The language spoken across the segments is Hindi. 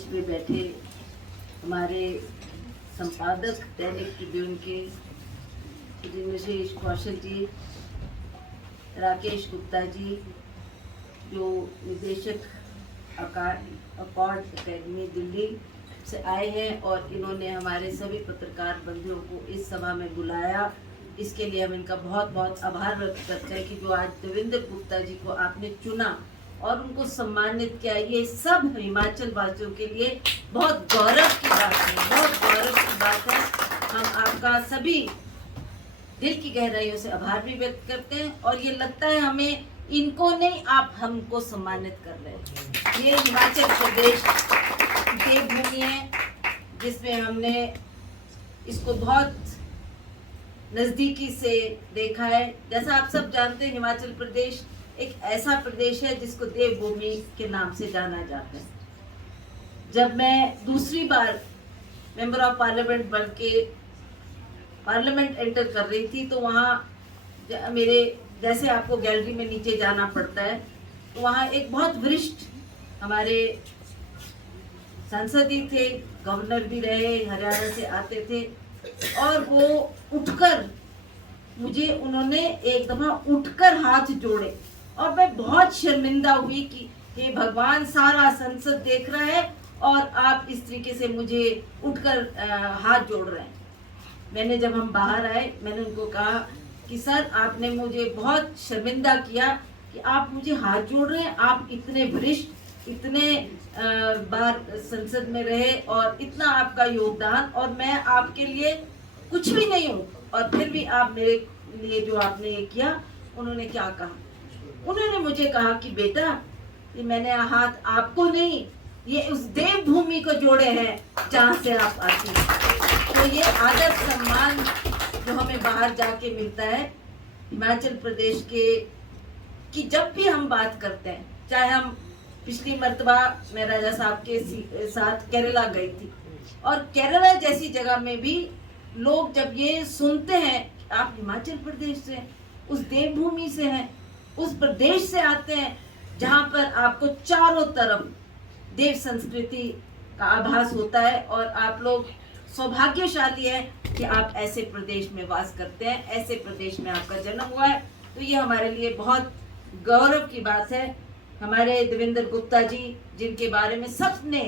मंच पे बैठे हमारे संपादक दैनिक ट्रिब्यून के श्री नरेश कौशल जी, राकेश गुप्ता जी जो निदेशक अकॉर्ड एकेडमी दिल्ली से आए हैं और इन्होंने हमारे सभी पत्रकार बंधुओं को इस सभा में बुलाया, इसके लिए हम इनका बहुत बहुत आभार व्यक्त करते हैं कि जो आज देवेंद्र गुप्ता जी को आपने चुना और उनको सम्मानित किया। ये सब हिमाचल वासियों के लिए बहुत गौरव की बात है, बहुत गौरव की बात है। हम आपका सभी दिल की गहराइयों से आभार भी व्यक्त करते हैं और ये लगता है हमें इनको नहीं, आप हमको सम्मानित कर रहे हैं। ये हिमाचल प्रदेश देवभूमि है जिसमें हमने इसको बहुत नज़दीकी से देखा है। जैसा आप सब जानते हैं, हिमाचल प्रदेश एक ऐसा प्रदेश है जिसको देवभूमि के नाम से जाना जाता है। जब मैं दूसरी बार मेंबर ऑफ पार्लियामेंट बन के पार्लियामेंट एंटर कर रही थी तो वहाँ मेरे जैसे आपको गैलरी में नीचे जाना पड़ता है तो वहाँ एक बहुत वरिष्ठ हमारे सांसद ही थे, गवर्नर भी रहे, हरियाणा से आते थे और वो उठकर मुझे उन्होंने एक दफा उठकर हाथ जोड़े और मैं बहुत शर्मिंदा हुई कि हे भगवान, सारा संसद देख रहा है और आप इस तरीके से मुझे उठकर हाथ जोड़ रहे हैं। मैंने जब हम बाहर आए मैंने उनको कहा कि सर, आपने मुझे बहुत शर्मिंदा किया कि आप मुझे हाथ जोड़ रहे हैं। आप इतने वरिष्ठ, इतने बार संसद में रहे और इतना आपका योगदान, और मैं आपके लिए कुछ भी नहीं हूँ और फिर भी आप मेरे लिए जो आपने ये किया। उन्होंने क्या कहा? उन्होंने मुझे कहा कि बेटा, ये मैंने हाथ आपको नहीं, ये उस देवभूमि को जोड़े हैं जहाँ से आप आती हैं। तो ये आदर सम्मान जो हमें बाहर जाके मिलता है हिमाचल प्रदेश के, कि जब भी हम बात करते हैं, चाहे हम पिछली मर्तबा मैं राजा साहब के साथ केरला गई थी और केरला जैसी जगह में भी लोग जब ये सुनते हैं कि आप हिमाचल प्रदेश से हैं, उस देवभूमि से हैं, उस प्रदेश से आते हैं जहाँ पर आपको चारों तरफ देव संस्कृति का आभास होता है और आप लोग सौभाग्यशाली है कि आप ऐसे प्रदेश में वास करते हैं, ऐसे प्रदेश में आपका जन्म हुआ है। तो ये हमारे लिए बहुत गौरव की बात है। हमारे देवेंद्र गुप्ता जी, जिनके बारे में सबने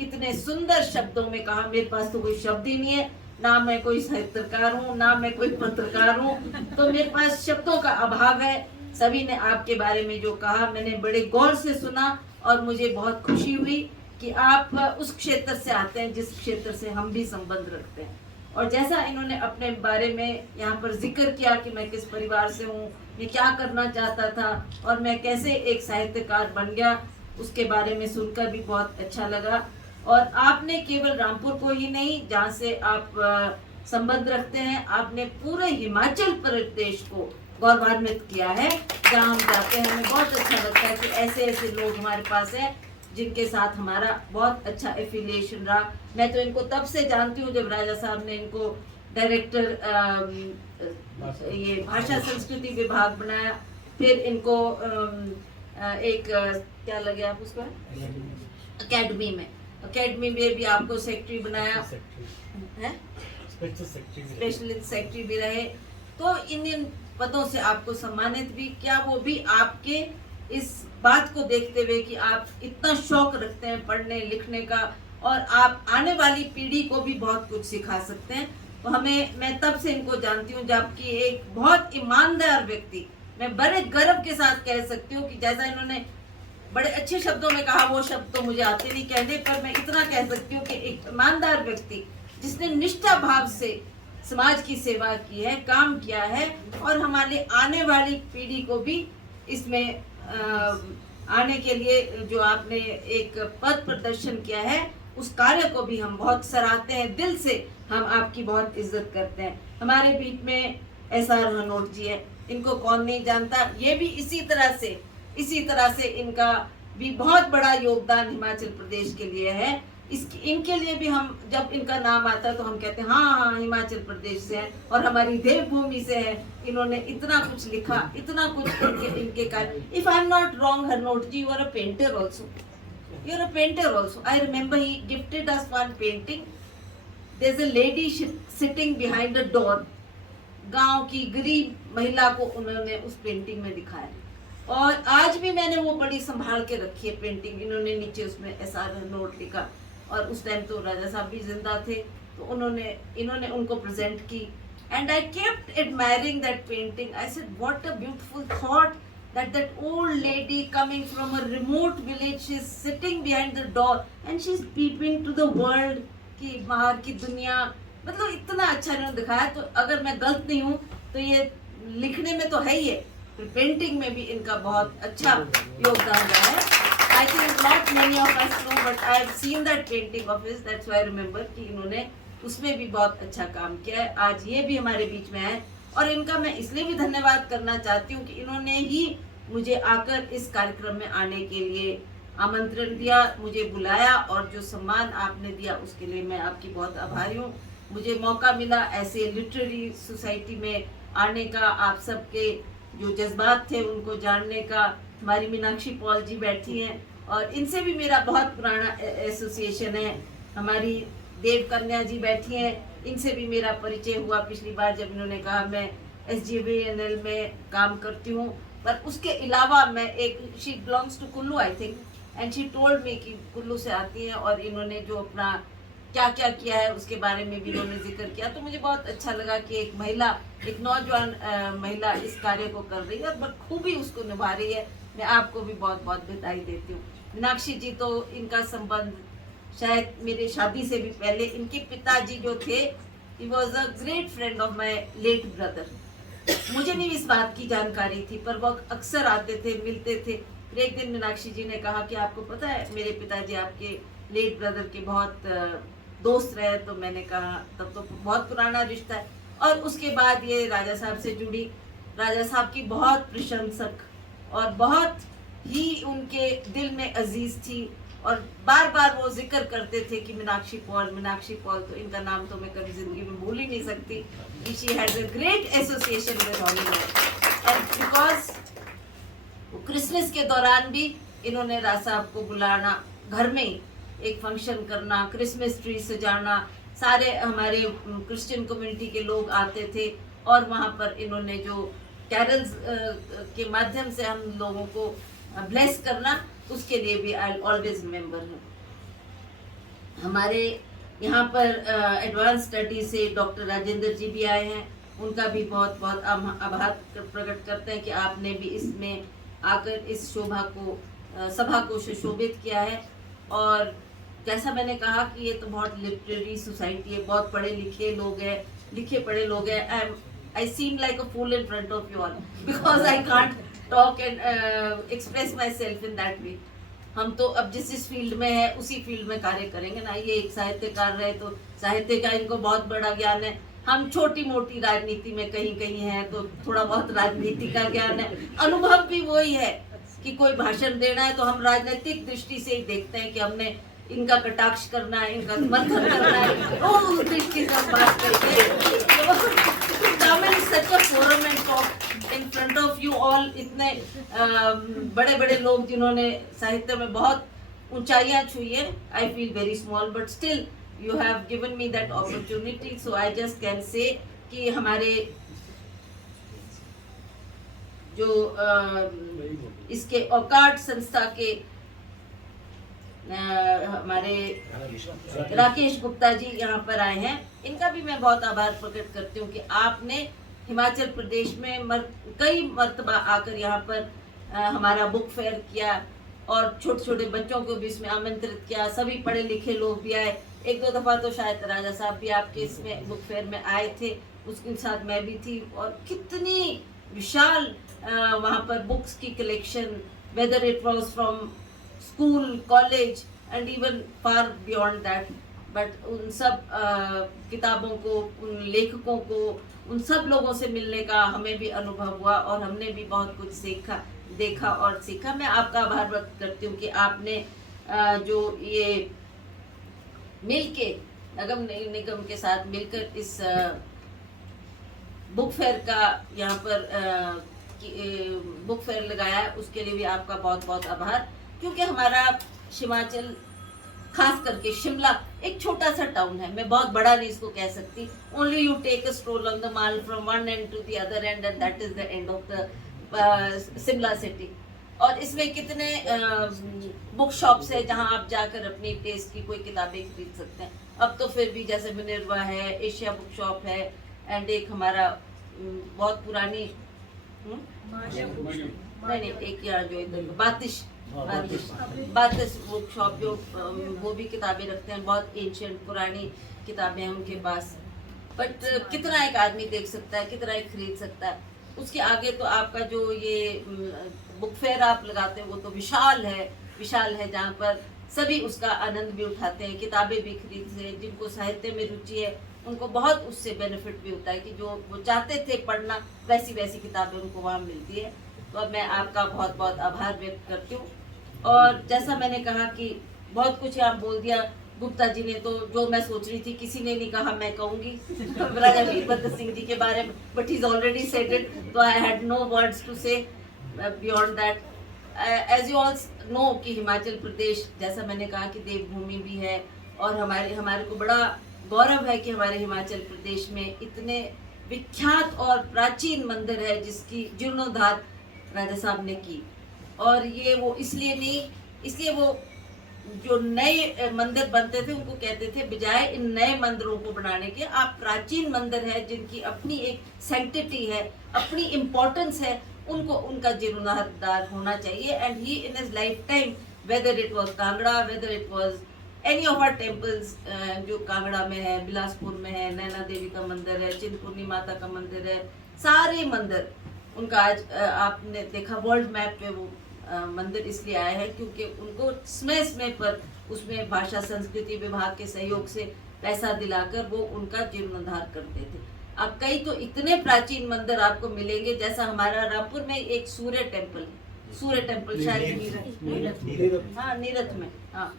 इतने सुंदर शब्दों में कहा, मेरे पास तो कोई शब्द ही नहीं है, ना मैं कोई साहित्यकार हूँ, ना मैं कोई पत्रकार हूँ, तो मेरे पास शब्दों का अभाव है। सभी ने आपके बारे में जो कहा मैंने बड़े गौर से सुना और मुझे बहुत खुशी हुई कि आप उस क्षेत्र से आते हैं जिस क्षेत्र से हम भी संबंध रखते हैं। और जैसा इन्होंने अपने बारे में यहाँ पर जिक्र किया कि मैं किस परिवार से हूँ, मैं क्या करना चाहता था और मैं कैसे एक साहित्यकार बन गया, उसके बारे में सुनकर भी बहुत अच्छा लगा। और आपने केवल रामपुर को ही नहीं, जहाँ से आप संबंध रखते हैं, आपने पूरे हिमाचल प्रदेश को गौरवान्वित किया है। जहाँ हम जाते हैं हमें बहुत अच्छा लगता है कि ऐसे ऐसे लोग हमारे पास हैं जिनके साथ हमारा बहुत अच्छा एफिलिएशन रहा। मैं तो इनको तब से जानती हूँ जब राजा साहब ने इनको डायरेक्टर ये भाषा संस्कृति विभाग बनाया, फिर इनको एक क्या लगे आप उसको अकेडमी में भी आपको सेक्रेटरी बनाया है, स्पेशल सेक्रेटरी भी रहे। तो इन पदों से आपको सम्मानित भी किया, वो भी आपके इस बात को देखते हुए कि आप इतना शौक रखते हैं पढ़ने लिखने का और आप आने वाली पीढ़ी को भी बहुत कुछ सिखा सकते हैं। तो मैं तब से इनको जानती हूँ जबकि एक बहुत ईमानदार व्यक्ति, मैं बड़े गर्व के साथ कह सकती हूँ कि जैसा इन्होंने बड़े अच्छे शब्दों में कहा, वो शब्द तो मुझे आते नहीं कहने, पर मैं इतना कह सकती हूँ कि एक ईमानदार व्यक्ति जिसने निष्ठा भाव से समाज की सेवा की है, काम किया है और हमारे आने वाली पीढ़ी को भी इसमें आने के लिए जो आपने एक पथ प्रदर्शन किया है, उस कार्य को भी हम बहुत सराहते हैं। दिल से हम आपकी बहुत इज्जत करते हैं। हमारे बीच में SR हनोट जी है, इनको कौन नहीं जानता। ये भी इसी तरह से इनका भी बहुत बड़ा योगदान हिमाचल प्रदेश के लिए है। इनके लिए भी हम जब इनका नाम आता है तो हम कहते हैं हाँ हिमाचल प्रदेश से है और हमारी देवभूमि से है। इन्होंने इतना कुछ लिखा, इतना कुछ इनके कार्य। If I am not wrong Harnot ji, you are a painter also, you're a painter also. I remember he gifted us one painting. There's a lady sitting behind a door. गांव की गरीब महिला को उन्होंने उस पेंटिंग में दिखाया, और आज भी मैंने वो बड़ी संभाल के रखी है पेंटिंग। इन्होंने नीचे उसमें SR नोट लिखा, और उस टाइम तो राजा साहब भी जिंदा थे, तो इन्होंने उनको प्रेजेंट की। And I kept admiring that painting. I said what a beautiful thought that old lady coming from a remote village, she is sitting behind the door and she is peeping to the world कि बाहर की दुनिया, मतलब इतना अच्छा इन्होंने दिखाया। तो अगर मैं गलत नहीं हूँ तो ये लिखने में तो है ही है, तो पेंटिंग में भी इनका बहुत अच्छा योगदान रहा है। I think not many of us know, but I have seen that painting of his, that's why I remember कि इन्होंने उसमें भी बहुत अच्छा काम किया है। आज ये भी हमारे बीच में है, और इनका मैं इसलिए भी धन्यवाद करना चाहती हूँ कि इन्होंने ही मुझे आकर इस कार्यक्रम में आने के लिए आमंत्रण दिया, मुझे बुलाया, और जो सम्मान आपने दिया उसके लिए मैं आपकी बहुत आभारी हूँ। मुझे मौका मिला ऐसे लिटरेरी सोसाइटी में आने का, आप सबके जो जज्बात थे उनको जानने का। हमारी मीनाक्षी पॉल जी बैठी हैं, और इनसे भी मेरा बहुत पुराना एसोसिएशन है। हमारी देव कन्या जी बैठी हैं, इनसे भी मेरा परिचय हुआ पिछली बार जब इन्होंने कहा मैं SJVNL में काम करती हूँ। पर उसके अलावा मैं she belongs to Kullu I think, and she told me कि कुल्लू से आती हैं, और इन्होंने जो अपना क्या क्या किया है उसके बारे में भी इन्होंने जिक्र किया। तो मुझे बहुत अच्छा लगा कि एक महिला, एक नौजवान महिला इस कार्य को कर रही है और बखूबी उसको निभा रही है। मैं आपको भी बहुत बहुत बधाई देती हूँ। मीनाक्षी जी तो इनका संबंध शायद मेरे शादी से भी पहले, इनके पिताजी जो थे, he was a great friend of my late brother. मुझे नहीं इस बात की जानकारी थी, पर वो अक्सर आते थे, मिलते थे। फिर एक दिन मीनाक्षी जी ने कहा कि आपको पता है मेरे पिताजी आपके लेट ब्रदर के बहुत दोस्त रहे। तो मैंने कहा तब तो बहुत पुराना रिश्ता है। और उसके बाद ये राजा साहब से जुड़ी, राजा साहब की बहुत प्रशंसक और बहुत ही उनके दिल में अजीज थी, और बार बार वो जिक्र करते थे कि मीनाक्षी पॉल, मीनाक्षी पॉल। तो इनका नाम तो मैं कभी जिंदगी में भूल ही नहीं सकती। She had a great association with Hollywood, and because Christmas के दौरान भी इन्होंने राजा साहब को बुलाना, घर में ही एक फंक्शन करना, क्रिसमस ट्री सजाना, सारे हमारे क्रिश्चियन कम्युनिटी के लोग आते थे, और वहाँ पर इन्होंने जो कैरल्स के माध्यम से हम लोगों को ब्लेस करना, उसके लिए भी आई ऑलवेज रिमेम्बर हूँ। हमारे यहाँ पर एडवांस स्टडी से डॉक्टर राजेंद्र जी भी आए हैं, उनका भी बहुत बहुत आभार प्रकट करते हैं कि आपने भी इसमें आकर इस सभा को सुशोभित किया है। और जैसा मैंने कहा कि ये तो बहुत लिटरेरी सोसाइटी है, बहुत पढ़े लिखे लोग हैं, लिखे पढ़े लोग हैं। I seem like a fool in front of you all because I can't talk and express myself in that way. हम तो अब जिस फील्ड में है उसी फील्ड में कार्य करेंगे ना। ये एक साहित्यकार रहे तो साहित्य का इनको बहुत बड़ा ज्ञान है, हम छोटी मोटी राजनीति में कहीं कहीं हैं तो थोड़ा बहुत राजनीति का ज्ञान है। अनुभव भी वही है कि कोई भाषण देना है तो हम राजनीतिक दृष्टि से ही देखते हैं कि हमने इनका कटाक्ष करना है, इनका समर्थन करना है, तो उस दृष्टि से हम बात करके such a forum and talk in front of you all. इतने बड़े बड़े लोग जिन्होंने साहित्य में बहुत ऊंचाइयां छुई है। I feel very small but still you have given me that opportunity, so I just can say कि हमारे जो इसके औकाट संस्था के हमारे राकेश गुप्ता जी यहाँ पर आए हैं, इनका भी मैं बहुत आभार प्रकट करती हूँ कि आपने हिमाचल प्रदेश में कई मर्तबा आकर यहाँ पर हमारा बुक फेयर किया, और छोटे छोटे बच्चों को भी इसमें आमंत्रित किया। सभी पढ़े लिखे लोग भी आए, एक दो दफ़ा तो शायद राजा साहब भी आपके इसमें बुक फेयर में आए थे, उसके साथ मैं भी थी। और कितनी विशाल वहाँ पर बुक्स की collection, whether it was from school, college and even far beyond that. But उन सब किताबों को, उन लेखकों को, उन सब लोगों से मिलने का हमें भी अनुभव हुआ, और हमने भी बहुत कुछ देखा और सीखा। मैं आपका आभार व्यक्त करती हूँ कि आपने जो ये मिलके नगर निगम के साथ मिलकर इस बुक फेयर का यहाँ पर बुक फेयर लगाया, उसके लिए भी आपका बहुत बहुत आभार। क्योंकि हमारा हिमाचल, खास करके शिमला एक छोटा सा टाउन है, मैं बहुत बड़ा नहीं इसको कह सकती। Only you take a stroll on the mall from one end to the other end that is the end of the Shimla city. और इसमें कितने बुक शॉप्स है जहां आप जाकर अपनी टेस्ट की कोई किताबें खरीद सकते हैं। अब तो फिर भी जैसे मिनर्वा है, एशिया बुक शॉप है, एंड एक हमारा बहुत पुरानी नहीं एक यहाँ जो इधर बातिश बातिश बुक शॉप जो वो भी किताबें रखते हैं, बहुत एंशियंट पुरानी किताबें हैं उनके पास। बट कितना एक आदमी देख सकता है, कितना एक खरीद सकता है। उसके आगे तो आपका जो ये बुक फेयर आप लगाते हैं वो तो विशाल है जहाँ पर सभी उसका आनंद भी उठाते हैं, किताबें भी खरीदते हैं। जिनको साहित्य में रुचि है उनको बहुत उससे बेनिफिट भी होता है कि जो वो चाहते थे पढ़ना वैसी वैसी किताबें उनको वहाँ मिलती है। तो अब मैं आपका बहुत बहुत आभार व्यक्त करती हूँ। और जैसा मैंने कहा कि बहुत कुछ आप बोल दिया गुप्ता जी ने, तो जो मैं सोच रही थी किसी ने नहीं कहा, मैं कहूंगी राजा वीरभद्र सिंह जी के बारे में, but he is already said it, तो I had no words to say beyond that. As you all know कि हिमाचल प्रदेश, जैसा मैंने कहा कि देवभूमि भी है, और हमारे को बड़ा गौरव है कि हमारे हिमाचल प्रदेश में इतने विख्यात और प्राचीन मंदिर है जिसकी जीर्णोद्धार राजा साहब ने की। और ये वो इसलिए वो जो नए मंदिर बनते थे उनको कहते थे बजाय इन नए मंदिरों को बनाने के, आप प्राचीन मंदिर है जिनकी अपनी एक सैंक्टिटी है, अपनी इम्पोर्टेंस है, उनको उनका जीर्णोद्धार होना चाहिए। And he in his lifetime, whether it was Kangra, whether it was any of our temples, जो कांगड़ा में है, बिलासपुर में है, नैना देवी का मंदिर है, चिंतपूर्णी माता का मंदिर है, सारे मंदिर उनका आज आपने देखा वर्ल्ड मैप पे वो मंदिर इसलिए आए हैं क्योंकि उनको समय पर उसमें भाषा संस्कृति विभाग के सहयोग से पैसा दिलाकर वो उनका जीर्णोद्धार करते थे। अब कई तो इतने प्राचीन मंदिर आपको मिलेंगे, जैसा हमारा रामपुर में एक सूर्य टेम्पल शायद हाँ नीरथ में, हाँ,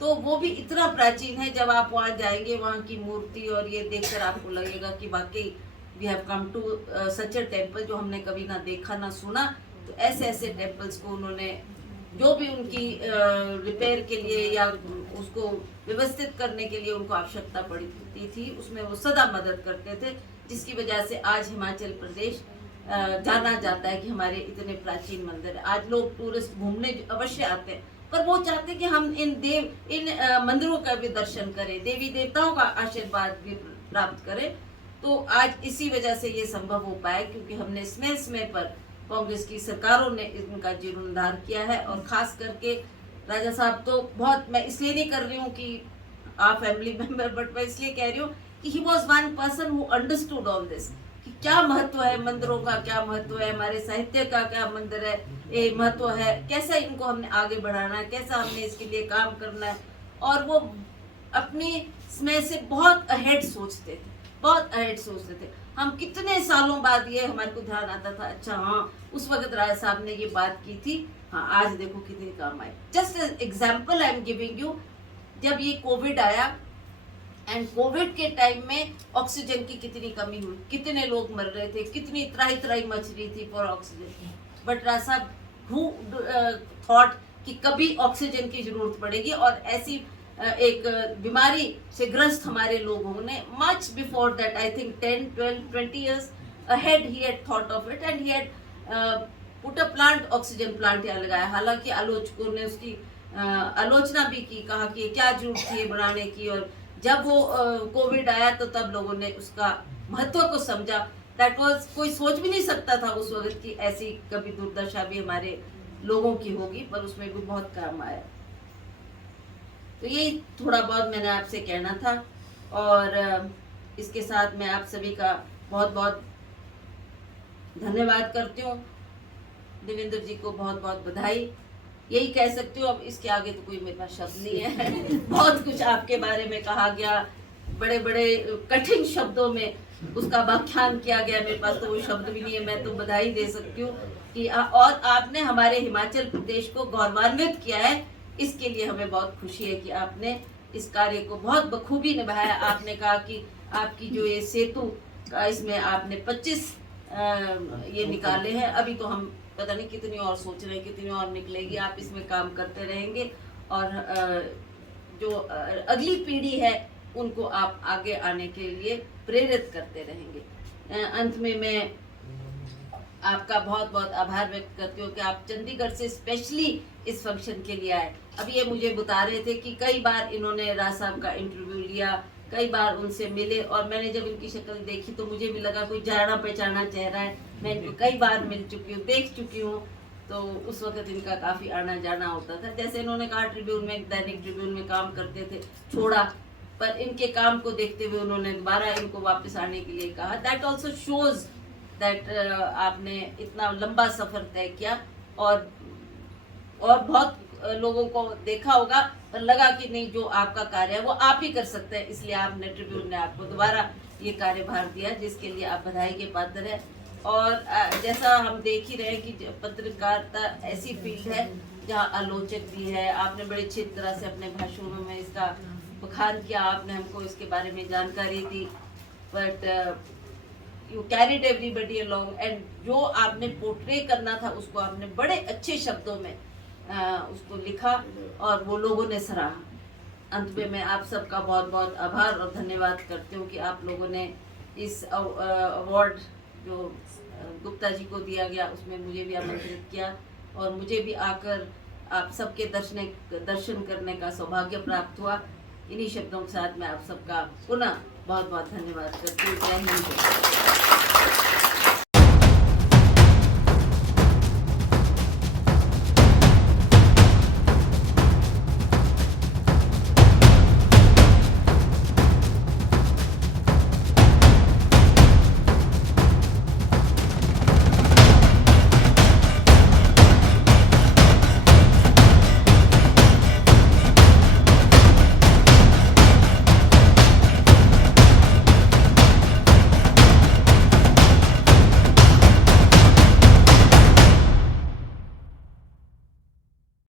तो वो भी इतना प्राचीन है। जब आप वहाँ जाएंगे वहाँ की मूर्ति और ये देखकर आपको लगेगा कि वाकई we have come to such a temple जो हमने कभी ना देखा ना सुना। तो ऐसे टेम्पल्स को उन्होंने जो भी उनकी रिपेयर के लिए या उसको व्यवस्थित करने के लिए उनको आवश्यकता पड़ती थी, उसमें वो सदा मदद करते थे, जिसकी वजह से आज हिमाचल प्रदेश जाना जाता है कि हमारे इतने प्राचीन मंदिर है। आज लोग टूरिस्ट घूमने अवश्य आते हैं, पर वो चाहते हैं कि हम इन मंदिरों का भी दर्शन करें, देवी देवताओं का आशीर्वाद भी प्राप्त करें। तो आज इसी वजह से ये संभव हो पाया क्योंकि हमने समय पर कांग्रेस की सरकारों ने इनका जीर्णोद्धार किया है। और खास करके राजा साहब तो बहुत, मैं इसलिए नहीं कर रही हूँ कि आप फैमिली मेंबर, बट मैं इसलिए कह रही हूँ कि he was one person who understood all this, कि क्या महत्व है मंदिरों का, क्या महत्व है हमारे साहित्य का, क्या मंदिर है ये महत्व है, कैसा इनको हमने आगे बढ़ाना है, कैसा हमने इसके लिए काम करना है। और वो अपनी समय से बहुत अहेड सोचते थे, हम कितने सालों बाद ये हमारे को ध्यान आता था, अच्छा हाँ उस वक्त राजा साहब ने ये बात की थी, हाँ आज देखो कितनी काम आई। Just example I am giving you, जब ये कोविड आया एंड कोविड के टाइम में ऑक्सीजन की कितनी कमी हुई, कितने लोग मर रहे थे, कितनी त्राही मच रही थी फॉर ऑक्सीजन, बट राजा साहब हु थॉट कि कभी ऑक्सीजन की जरूरत पड़ेगी और ऐसी एक बीमारी से ग्रस्त हमारे लोगों ने much before that, I think 10, 12, 20 years ahead he had thought of it and he had put a plant, oxygen plant यहाँ लगाया। हालांकि आलोचकों ने उसकी आलोचना भी की, कहा कि क्या जरूरत थी बनाने की, और जब वो कोविड आया तो तब लोगों ने उसका महत्व को समझा। दैट वाज, कोई सोच भी नहीं सकता था उस वक्त की ऐसी कभी दुर्दशा भी हमारे लोगों की होगी, पर उसमें भी बहुत काम आया। तो ये थोड़ा बहुत मैंने आपसे कहना था, और इसके साथ मैं आप सभी का बहुत बहुत धन्यवाद करती हूँ। देवेंद्र जी को बहुत बहुत बधाई, यही कह सकती हूँ। अब इसके आगे तो कोई मेरे पास शब्द नहीं है बहुत कुछ आपके बारे में कहा गया, बड़े बड़े कठिन शब्दों में उसका व्याख्यान किया गया, मेरे पास तो वो शब्द भी नहीं है। मैं तो बधाई दे सकती हूँ कि और आपने हमारे हिमाचल प्रदेश को गौरवान्वित किया है, इसके लिए हमें बहुत खुशी है कि आपने इस कार्य को बहुत बखूबी निभाया। आपने कहा कि आपकी जो ये सेतु का, इसमें आपने 25 ये निकाले हैं, अभी तो हम पता नहीं कितनी और सोच रहे हैं, कितनी और निकलेगी। आप इसमें काम करते रहेंगे और जो अगली पीढ़ी है उनको आप आगे आने के लिए प्रेरित करते रहेंगे। अंत में मैं आपका बहुत बहुत आभार व्यक्त करती हूँ कि आप चंडीगढ़ से स्पेशली इस फंक्शन के लिए आए। अभी ये मुझे बता रहे थे कि कई बार इन्होंने राज साहब का इंटरव्यू लिया, कई बार उनसे मिले, और मैंने जब इनकी शक्ल देखी तो मुझे भी लगा कोई जाना पहचाना चेहरा है। मैं इनको कई बार मिल चुकी हूँ, देख चुकी हूँ, तो उस वक्त इनका काफ़ी आना जाना होता था। जैसे इन्होंने कहा ट्रिब्यून में, दैनिक ट्रिब्यून में काम करते थे, छोड़ा, पर इनके काम को देखते हुए उन्होंने दोबारा इनको वापस आने के लिए कहा। दैट ऑल्सो शोज दैट आपने इतना लंबा सफ़र तय किया, और बहुत लोगों को देखा होगा, पर लगा कि नहीं, जो आपका कार्य है वो आप ही कर सकते हैं, इसलिए आपने ट्रिब्यून ने आपको दोबारा ये कार्यभार दिया, जिसके लिए आप बधाई के पात्र हैं। और जैसा हम देख ही रहे हैं कि पत्रकारिता ऐसी फील्ड है जहाँ आलोचक भी है। आपने बड़े अच्छी तरह से अपने भाषणों में इसका बखान किया, आपने हमको इसके बारे में जानकारी दी, but you carried everybody along, and जो आपने पोर्ट्रे करना था उसको आपने बड़े अच्छे शब्दों में उसको लिखा, और वो लोगों ने सराहा। अंत में मैं आप सबका बहुत बहुत आभार और धन्यवाद करती हूँ कि आप लोगों ने इस अवार्ड जो गुप्ता जी को दिया गया उसमें मुझे भी आमंत्रित किया, और मुझे भी आकर आप सबके दर्शन करने का सौभाग्य प्राप्त हुआ। इन्हीं शब्दों के साथ मैं आप सबका पुनः बहुत बहुत धन्यवाद करती हूँ। जय हिंद।